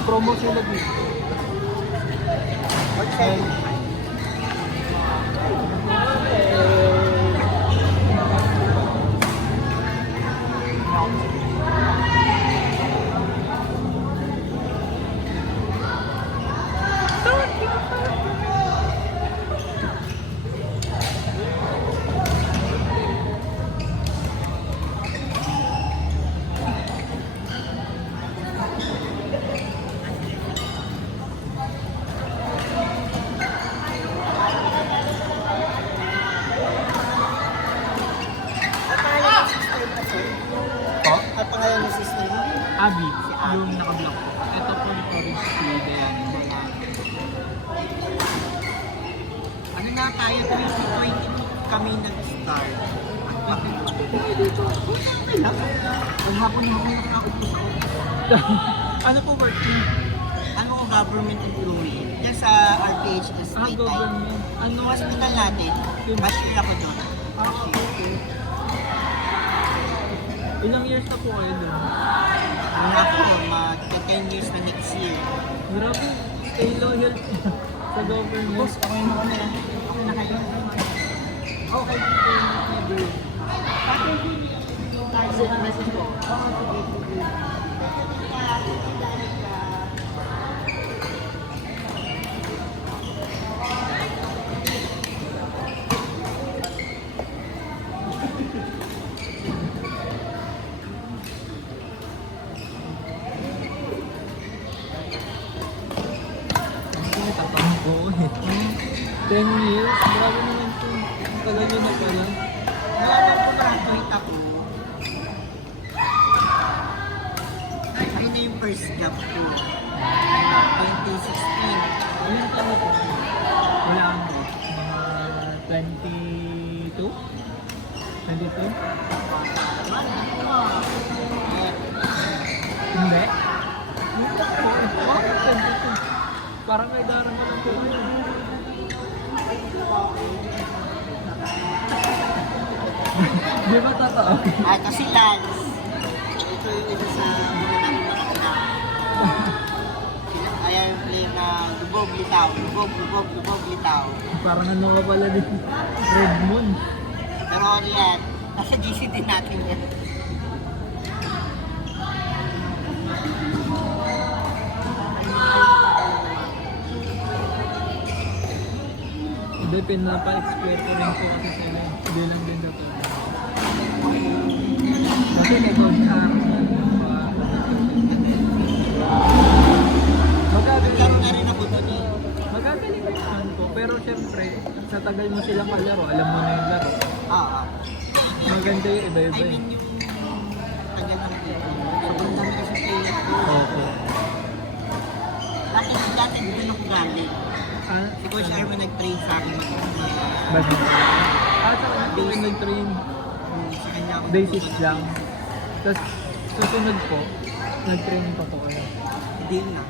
Nag-promo sila dito. Po? At pangalan ng sister mo? Abby, Si Abby. yung naka-block po. Ito po yung orange tea, yan. Ano na tayo, 2022 kami nag-start. At bakit? Okay lang. Ang hapon na ako nakakaupo sa Ano po work niyo? ano ko government employee. Yan sa RPHS Ah, may time. government. Ano? Yung hospital natin, cashier ako doon. Ah, okay. Ilang years na po kayo doon? Ano ako, mag-10 years na next year. Grabe, stay loyal sa government. Boss, okay na kami. Okay na kayo. Okay, never. Message ko. Ay, tatang po eh. 10 years? Grabe naman po. Ang tagal nyo na pala. Nakapag-graduate ako. Ayun na yung first job ko. 2016. Ilan taon po? Wala ang mga 22? 22? Hindi. Hindi po. Bakit 22? Parang may darang ka lang po ngayon. Di ba totoo? Ito si Lance. Ito yung isa sa mga namin mga anak. Ayan yung player na lubog, litaw. Lubog, lubog, lubog, litaw. Parang ano ka pala din. Red Moon. Pero ano yan, nasa GC din natin yan. Hindi, pinapa-expert ko rin po kasi sa inyo. Hindi lang din daw po. Kasi nag-contract. Nagkaroon na rin ako doon eh. Magagaling naman po. Pero syempre, sa tagal mo silang kalaro, alam mo na yung laro. Oo. Maganda yung I iba-iba eh. mean yung tagal ng player. Sobrang dami kasi player ko. Opo. Dati doon ako galing. Ah, Si Coach Arman nag-train sa akin Bakit? Ah, sa kanya po yung nag-train. sa kanya ako. Day 6 lang. Tapos, susunod po, nag-training pa po kayo. Hindi na.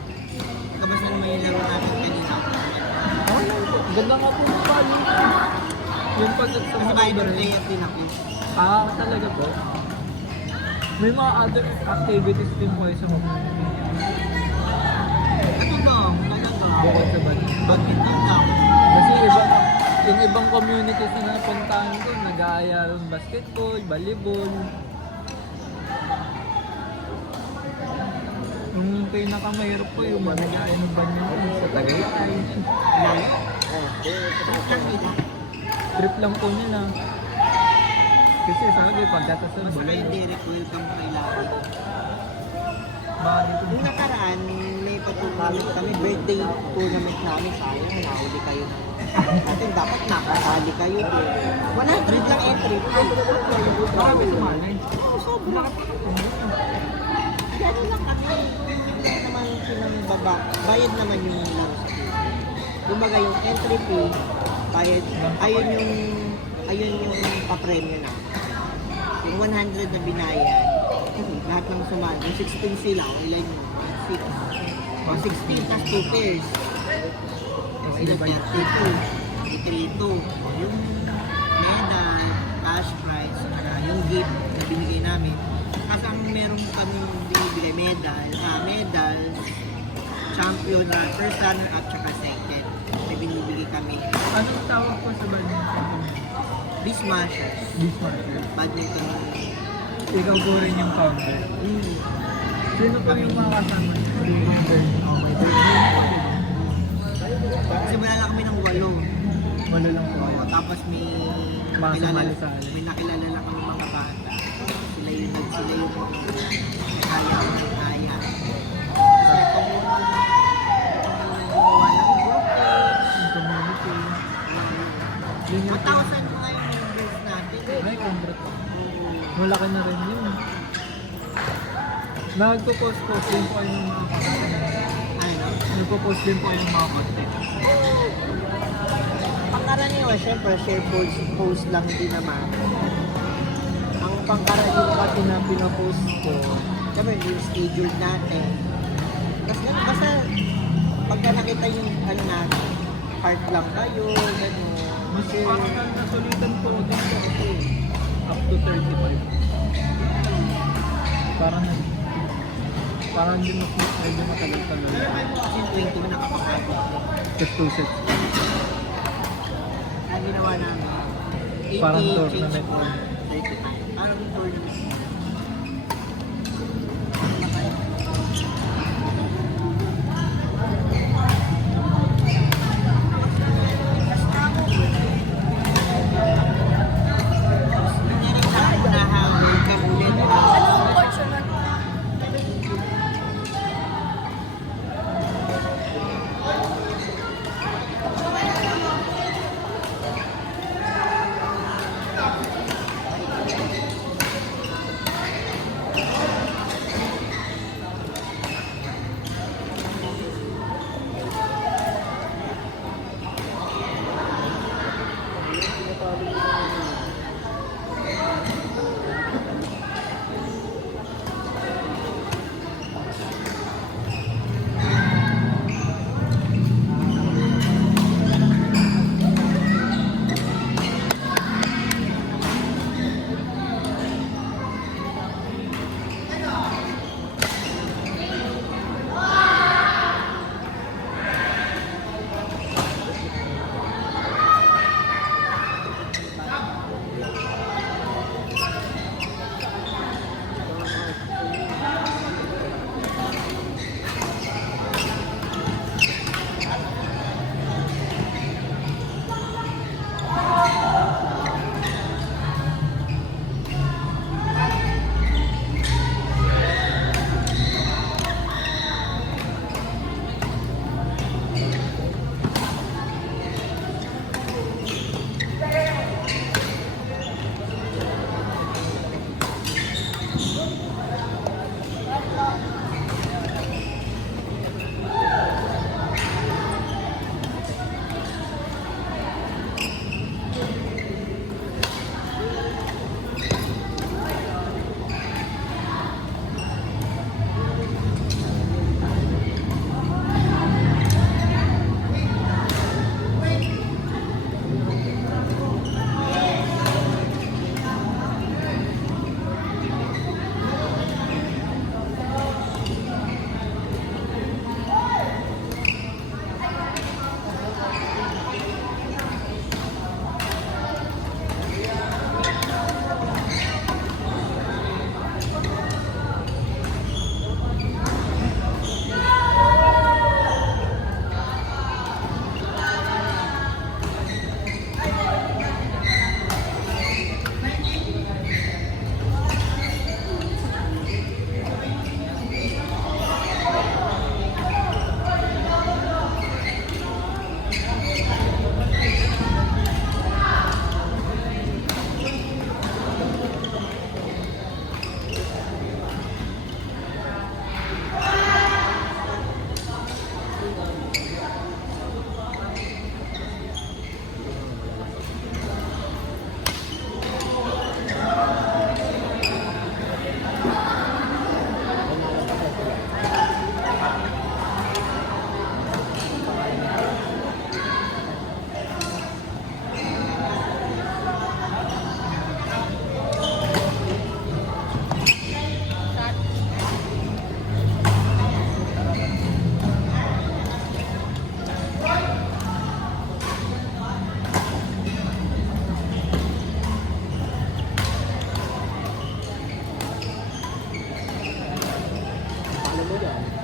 Kabas na naman yung laro natin kanina. Oh, ganda nga po ng bali. Yung pag sa Kasi mga minor cover. player din ako. Ah, talaga po. May mga other activities din po sa community. Ano to? Bukod sa bali. Badminton daw. Kasi yung ibang communities na napuntahan ko, nag-aaya rin basketball, volleyball. Yung pinakamahirap po yung nag-aaya ng badminton sa Tagaytay. Trip lang po nila. Kasi sabi, pagdatas ng Mas bulay. kayo Derek, welcome kay Laki. Bakit? Nung nakaraan, may patuloy kami birthday tournament namin. Sayang, nahuli kayo na. Natin dapat nakasali kayo. 100 lang entry. Marami sumali. Sobra. Gano'n lang kami. Hindi naman pinambaba. Bayad naman yung kumbaga yung entry fee, bayad. Ayun yung papremyo na. Yung 100 na binayad, lahat ng sumali. Yung 16 sila, ilan yun? 6. O 16 plus 2 pairs. Sila 32. 32. Yung medal, cash prize, saka yung gift na binigay namin. Kasi ang meron kami binibigay medal, champion na first runner at saka second. May binibigay kami. Anong tawag po sa badminton? Dismashers. Dismaster. Badminton. Ikaw po rin yung founder. Mm. Sino po yung mga kasama niyo? Simula lang kami ng 8. Wala lang po. Oo, tapos may Mga nakilala, sumali-sali. may nakilala lang kami mga bata. Sila yung kaya ko ng kaya. Kasi kung walang group, Yung community. Yun yung 1,000 mga yung members natin. Ay, congrats. Malaki na rin yun. Nagpo-post din po kayo ng mga content. Ano? Nagpo-post din po kayo ng mga content. Pangkaraniwan, syempre, share post lang din naman. Ang pangkaraniwan kasi na pinapost ko, syempre, yung schedule natin. Tapos ganun, basta pagka nakita yung ano natin, heart lang kayo, gano'n. Mas Share. parang nasulitan po din po kasi up to 35. Parang hindi mo medyo matagal-tagal. Yung 20 mo nakapakapit. Just 2 sets. Ang ginawa namin, 80 Parang change tournament. po. 35. Parang tournament. Nangyari sa unahan, welcome ulit. Anong coach yun? mo yan.